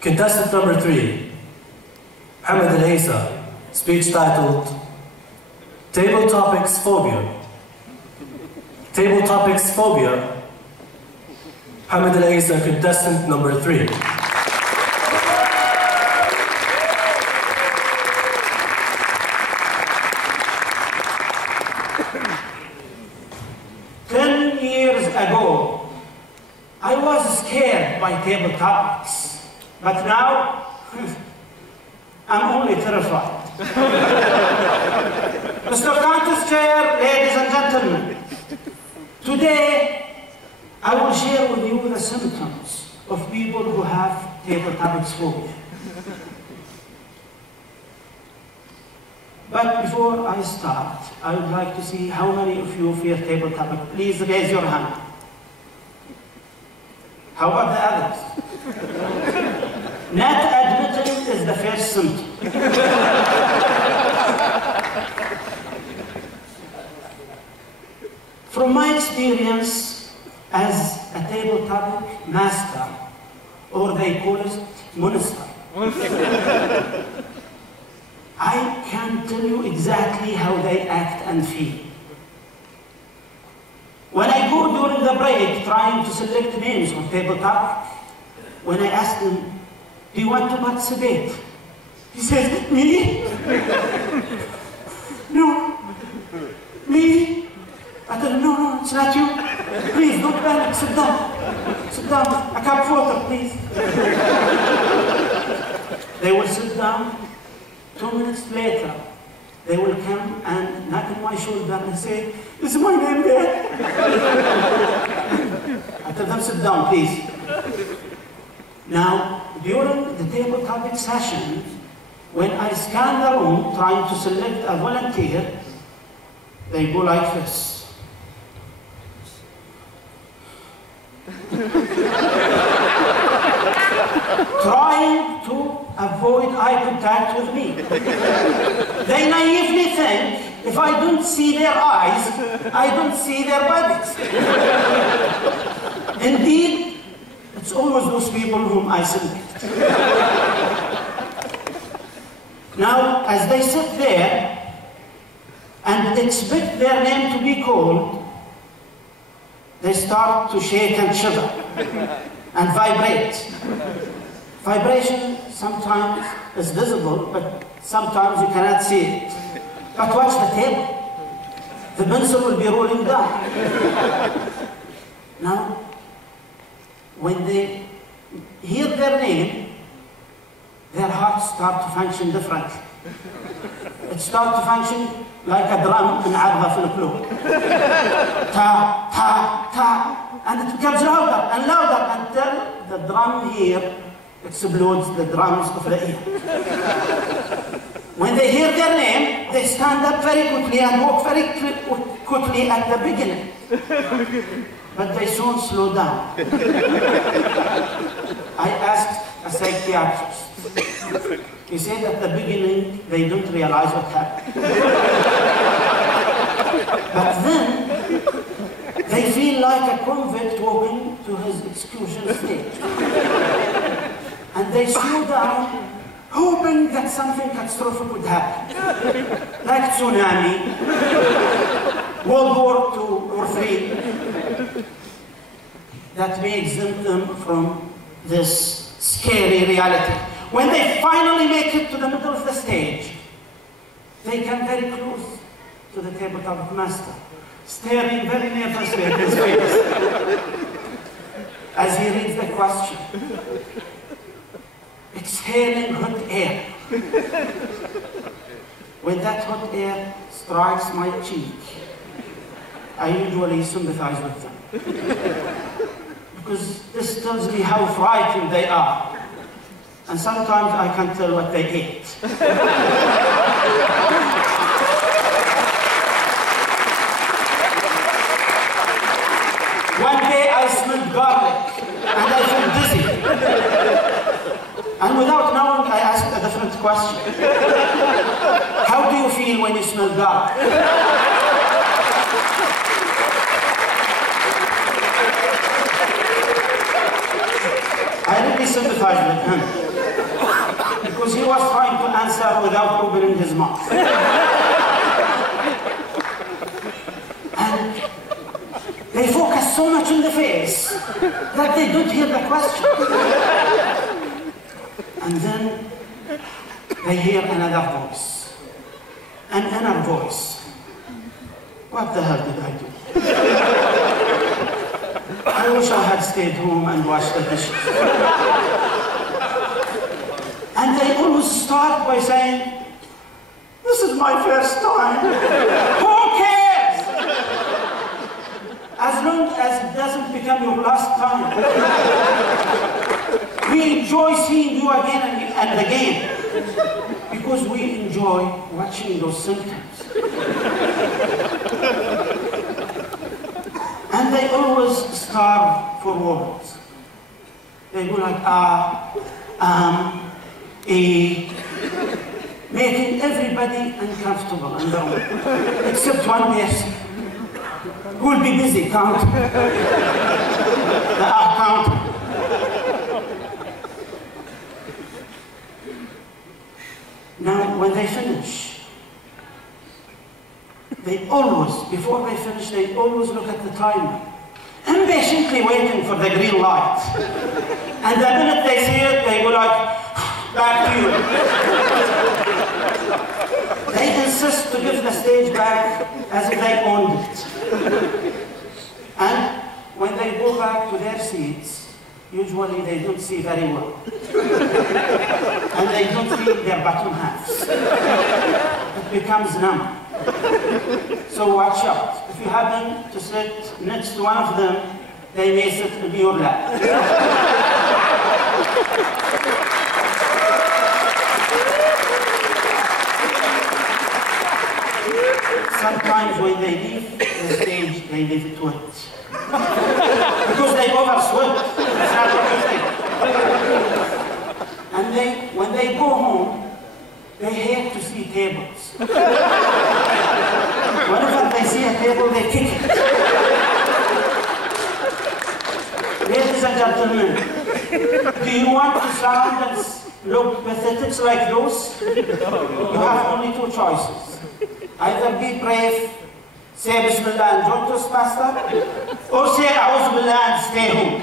Contestant number 3, Mohammad al-issa, speech titled, Table Topics Phobia. Table Topics Phobia, Mohammad al-issa, contestant number 3. Ago, I was scared by table topics, but now I'm only terrified. Mr. Contest Chair, ladies and gentlemen, today I will share with you the symptoms of people who have table topics phobia. But before I start, I would like to see how many of you fear table topic. Please raise your hand. How about the others? Not admitting is the first symptom. From my experience as a table topic master, or they call it monster, I can tell you exactly how they act and feel. When I go during the break trying to select names on table topic, when I ask them, do you want to participate? He says, me? No. Me? I tell him, no, it's not you. Please, don't panic, sit down. Sit down, a cup of water, please. They will sit down. 2 minutes later, they will come and knock on my shoulder and say, is my name there? I tell them, sit down, please. Now, during the table topic session, when I scan the room trying to select a volunteer, they go like this. Trying to avoid eye contact with me. They naively think if I don't see their eyes, I don't see their bodies. Indeed, it's always those people whom I select. Now, as they sit there and expect their name to be called, they start to shake and shiver and vibrate. Vibration sometimes is visible, but sometimes you cannot see it. But watch the table. The pencil will be rolling down. Now, when they hear their name, their hearts start to function differently. It starts to function like a drum in عرضة في القلوب. Ta, ta, ta, and it becomes louder and louder until the drum here explodes the drums of the ear. When they hear their name, they stand up very quickly and walk very quickly at the beginning. But they soon slow down. I asked a psychiatrist. He said at the beginning, they don't realize what happened. But then, they feel like a convict walking to his execution stage. And they slow down, hoping that something catastrophic would happen. Like tsunami, World War II or III, that may exempt them from this scary reality. When they finally make it to the middle of the stage, they come very close to the tabletop master, staring very nervously at his face as he reads the question. Exhaling hot air. When that hot air strikes my cheek, I usually sympathize with them. Because this tells me how frightened they are. And sometimes I can tell what they ate. One day I smelled garlic and I felt dizzy. And without knowing, I asked a different question. How do you feel when you smell garlic? sympathize with him because he was trying to answer without opening his mouth. And they focus so much on the face that they don't hear the question. And then they hear another voice, an inner voice. What the hell did I do? I wish I had stayed home and washed the dishes. And they always start by saying, this is my first time. Who cares? As long as it doesn't become your last time. We enjoy seeing you again and again because we enjoy watching those symptoms. And they always starve for words. They go like making everybody uncomfortable in the room, except one person who will be busy counting. The counting. Now, when they finish, they always, before they finish, they always look at the timer, impatiently waiting for the green light. And the minute they see it, they go like, back to you. They insist to give the stage back as if they owned it. And when they go back to their seats, usually they don't see very well. And they don't feel their bottom halves. It becomes numb. So watch out. If you happen to sit next to one of them, they may sit in your lap. Sometimes when they leave the stage, they leave it wet. Because they oversweat. It's not a good thing. And when they go home, they hate to see tables. Whenever they see a table, they kick it. Ladies and gentlemen, do you want to sound and look pathetic like those? You have only two choices. Either be brave, say Bismillah and join Toastmaster, or say A'udhu Billah and stay home.